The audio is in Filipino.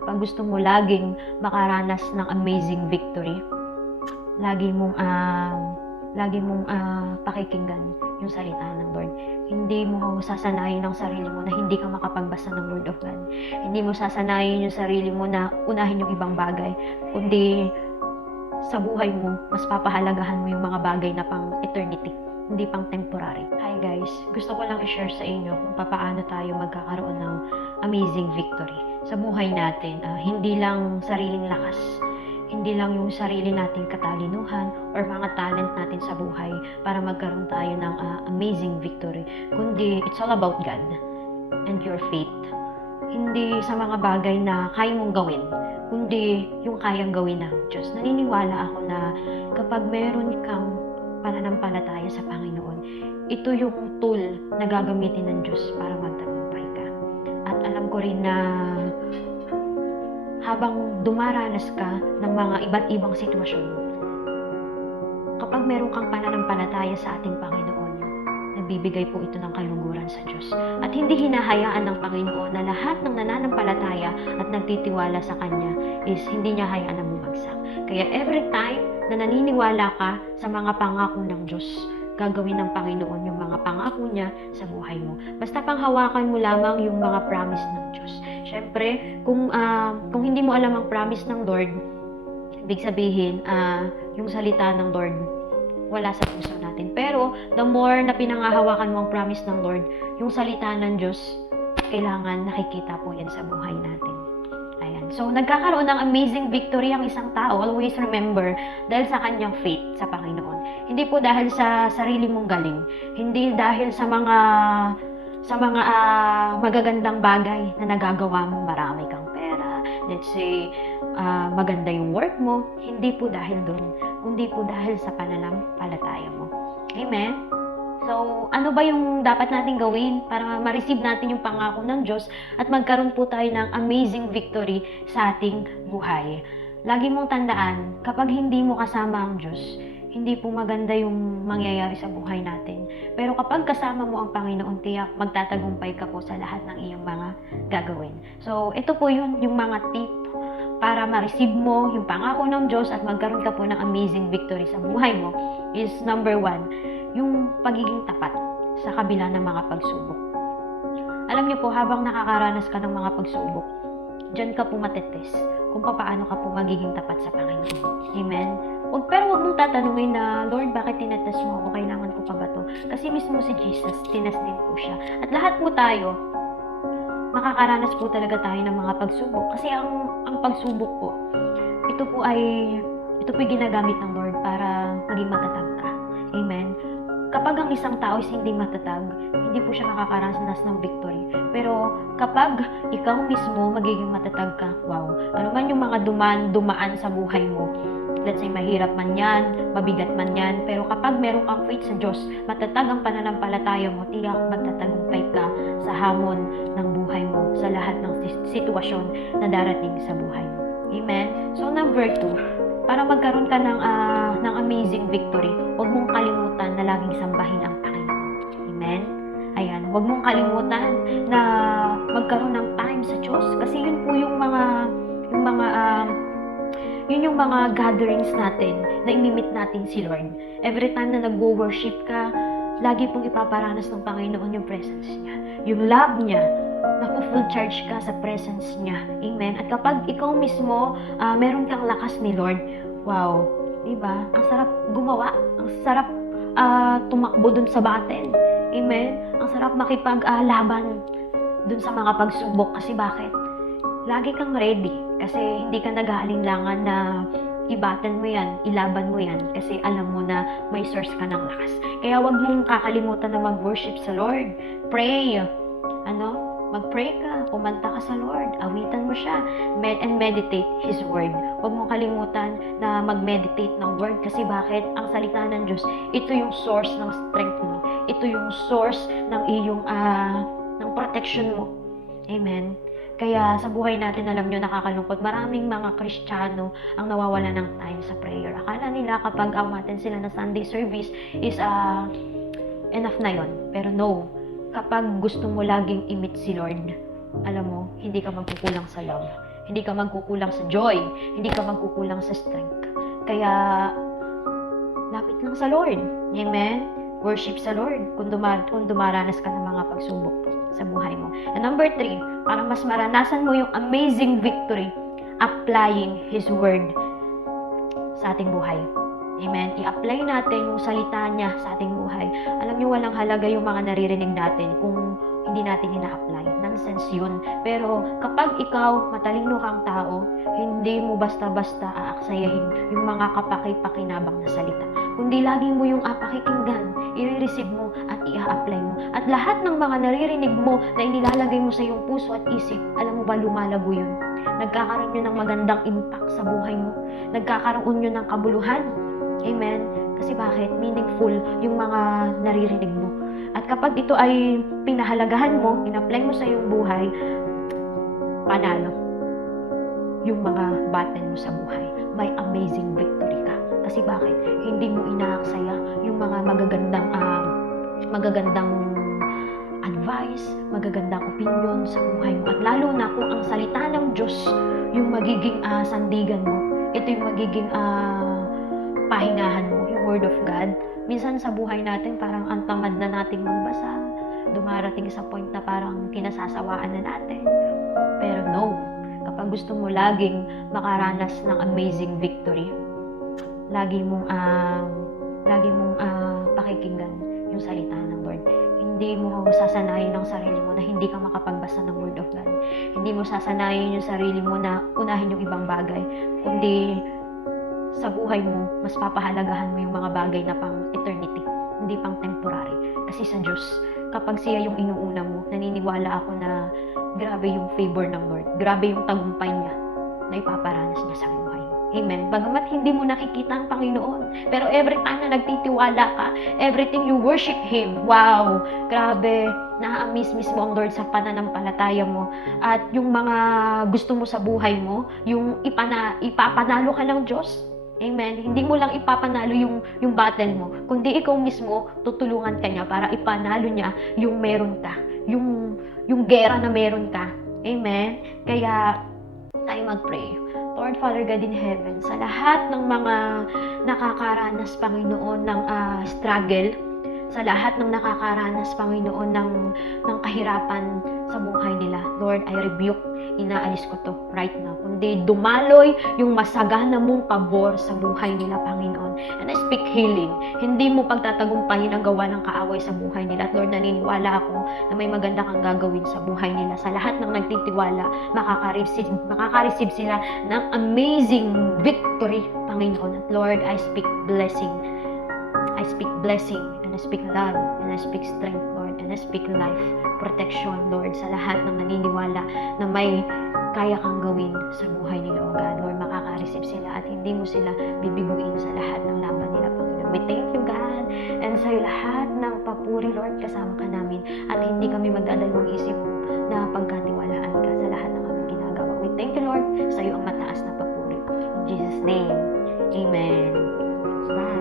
kapag gusto mo laging makaranas ng amazing victory, lagi mong pakikinggan yung salita ng Lord. Hindi mo sasanayin ang sarili mo na hindi ka makapagbasa ng Word of God. Hindi mo sasanayin yung sarili mo na unahin yung ibang bagay, kundi sa buhay mo, mas papahalagahan mo yung mga bagay na pang eternity, hindi pang temporary. Hi guys, gusto ko lang i-share sa inyo kung paano tayo magkakaroon ng amazing victory sa buhay natin. Hindi lang sariling lakas, hindi lang yung sarili nating katalinuhan or mga talent natin sa buhay para magkaroon tayo ng amazing victory, kundi it's all about God and your faith. Hindi sa mga bagay na kaya mong gawin, kundi yung kayang gawin ng Diyos. Naniniwala ako na kapag meron kang pananampalataya sa Panginoon, ito yung tool na gagamitin ng Diyos para magtagumpay ka. At alam ko rin na habang dumaranas ka ng mga iba't ibang sitwasyon, kapag meron kang pananampalataya sa ating Panginoon, nagbibigay po ito ng kalungguran sa Diyos. At hindi hinahayaan ng Panginoon na lahat ng nananampalataya at nagtitiwala sa Kanya is hindi niya hayaan na bumagsak. Kaya every time na naniniwala ka sa mga pangako ng Diyos, gagawin ng Panginoon yung mga pangako niya sa buhay mo. Basta panghawakan mo lamang yung mga promise ng Diyos. Siyempre, kung hindi mo alam ang promise ng Lord, ibig sabihin, yung salita ng Lord, wala sa puso natin. Pero, the more na pinangahawakan mo ang promise ng Lord, yung salita ng Diyos, kailangan nakikita po yan sa buhay natin. Ayan. So, nagkakaroon ng amazing victory ang isang tao. Always remember, dahil sa kanyang faith sa Panginoon. Hindi po dahil sa sarili mong galing. Hindi dahil sa mga magagandang bagay na nagagawa mo, marami kang pera, let's say, maganda yung work mo. Hindi po dahil doon, kundi po dahil sa pananampalataya mo. Amen? So, ano ba yung dapat natin gawin para ma-receive natin yung pangako ng Diyos at magkaroon po tayo ng amazing victory sa ating buhay? Lagi mong tandaan, kapag hindi mo kasama ang Diyos, hindi po maganda yung mangyayari sa buhay natin. Pero kapag kasama mo ang Panginoon, tiyak magtatagumpay ka po sa lahat ng iyong mga gagawin. So, ito po yun, yung mga tip para ma-receive mo yung pangako ng Diyos at magkaroon ka po ng amazing victory sa buhay mo is number 1, yung pagiging tapat sa kabila ng mga pagsubok. Alam niyo po, habang nakakaranas ka ng mga pagsubok, diyan ka po matetest kung paano ka po magiging tapat sa Panginoon. Amen? Pero huwag mong tatanungin na, Lord, bakit tinetest mo ako? Kailangan ko pa ba to? Kasi mismo si Jesus, tinest din po siya. At lahat po tayo, makakaranas po talaga tayo ng mga pagsubok. Kasi ang pagsubok po, ito po ginagamit ng Lord para maging matatag ka. Amen? Kapag ang isang tao is hindi matatag, hindi po siya nakakaranas ng victory. Pero kapag ikaw mismo magiging matatag ka, wow, ano man yung mga dumaan sa buhay mo, let's say mahirap man yan, mabigat man yan, pero kapag meron kang faith sa Diyos, matatag ang pananampalataya mo, tiyak magtatagumpay ka sa hamon ng buhay mo, sa lahat ng sitwasyon na darating sa buhay mo. Amen? So number 2, para magkaroon ka ng amazing victory, huwag mong kalimutan na laging sambahin ang Panginoon. Amen? Ayan, huwag mong kalimutan na magkaroon ng time sa Diyos. Kasi yun po yung mga gatherings natin na imimit natin si Lord. Every time na nag-worship ka, lagi pong ipaparanas ng Panginoon yung presence niya. Yung love niya, naku-full charge ka sa presence niya. Amen? At kapag ikaw mismo, meron kang lakas ni Lord, wow, diba? Ang sarap gumawa, ang sarap tumakbo dun sa battle. Amen? Ang sarap makipag-laban dun sa mga pagsubok. Kasi bakit? Lagi kang ready. Kasi hindi ka nag-aalinlangan na i-battle mo yan, ilaban mo yan. Kasi alam mo na may source ka ng lakas. Kaya wag mong kakalimutan na mag-worship sa Lord. Pray. Mag-pray ka, kumanta ka sa Lord, awitan mo siya, and meditate His Word. Huwag mong kalimutan na mag-meditate ng Word kasi bakit? Ang salita ng Diyos, ito yung source ng strength mo. Ito yung source ng iyong ng protection mo. Amen? Kaya sa buhay natin, alam nyo, nakakalungkot. Maraming mga Kristiyano ang nawawala ng time sa prayer. Akala nila kapag awatin sila na Sunday service is enough na yon. Pero no. Kapag gusto mo laging i-meet si Lord, alam mo, hindi ka magkukulang sa love. Hindi ka magkukulang sa joy. Hindi ka magkukulang sa strength. Kaya, lapit lang sa Lord. Amen? Worship sa Lord kung dumaranas ka ng mga pagsubok sa buhay mo. And number 3, para mas maranasan mo yung amazing victory, applying His Word sa ating buhay. Amen? I-apply natin yung salita niya sa ating buhay. Alam niyo, walang halaga yung mga naririnig natin kung hindi natin ina-apply. Nonsense yun. Pero kapag ikaw, matalino kang tao, hindi mo basta-basta aaksayahin yung mga kapaki-pakinabang na salita. Kundi lagi mo yung pakikinggan, i-receive mo at i-apply mo. At lahat ng mga naririnig mo na inilalagay mo sa iyong puso at isip, alam mo ba, lumalago yun. Nagkakaroon yun ng magandang impact sa buhay mo. Nagkakaroon yun ng kabuluhan. Amen? Kasi bakit? Meaningful yung mga naririnig mo. At kapag ito ay pinahalagahan mo, in-apply mo sa iyong buhay, panalo yung mga battle mo sa buhay. May amazing victory ka. Kasi bakit? Hindi mo inaaksaya yung mga magagandang advice, magagandang opinion sa buhay mo. At lalo na kung ang salita ng Diyos yung magiging sandigan mo. Ito yung magiging pahingahan mo, yung Word of God. Minsan sa buhay natin, parang ang tamad na nating magbasa. Dumarating sa point na parang kinasasawaan na natin. Pero no, kapag gusto mo laging makaranas ng amazing victory, lagi mong pakikinggan yung salita ng Lord. Hindi mo sasanayin ang sarili mo na hindi ka makapagbasa ng Word of God. Hindi mo sasanayin yung sarili mo na unahin yung ibang bagay. Kundi sa buhay mo, mas papahalagahan mo yung mga bagay na pang eternity, hindi pang temporary. Kasi sa Diyos, kapag siya yung inuuna mo, naniniwala ako na grabe yung favor ng Lord. Grabe yung tagumpay niya na ipaparanas niya sa buhay mo. Amen. Bagamat hindi mo nakikita ang Panginoon, pero every time na nagtitiwala ka, everything you worship Him, wow, grabe, na-amaze mismo ang Lord sa pananampalataya mo. At yung mga gusto mo sa buhay mo, yung ipapanalo ka ng Diyos. Amen. Hindi mo lang ipapanalo yung battle mo, kundi ikaw mismo tutulungan ka niya para ipanalo niya yung meron ka, yung gera na meron ka. Amen. Kaya tayo mag-pray. Lord, Father God in heaven, sa lahat ng mga nakakaranas, Panginoon, ng struggle, sa lahat ng nakakaranas, Panginoon, ng kahirapan sa buhay nila, Lord, I rebuke, inaalis ko to right now. Kundi dumaloy yung masagana mong pabor sa buhay nila, Panginoon. And I speak healing. Hindi mo pagtatagumpayin ang gawa ng kaaway sa buhay nila. At Lord, naniniwala ako na may maganda kang gagawin sa buhay nila. Sa lahat ng nagtitiwala, makaka-receive sila ng amazing victory, Panginoon. At Lord, I speak blessing. I speak blessing, and I speak love, and I speak strength, Lord, and I speak life, protection, Lord, sa lahat ng naniniwala na may kaya kang gawin sa buhay nila, O God. Lord, makaka-receive sila at hindi mo sila bibiguin sa lahat ng laban nila, Panginoon. We thank you, God, and sa lahat ng papuri, Lord, kasama ka namin at hindi kami magdadalawang isip na pagkatiwalaan ka sa lahat ng aming ginagawa. We thank you, Lord, sa iyo ang mataas na papuri. In Jesus' name, Amen. Bye.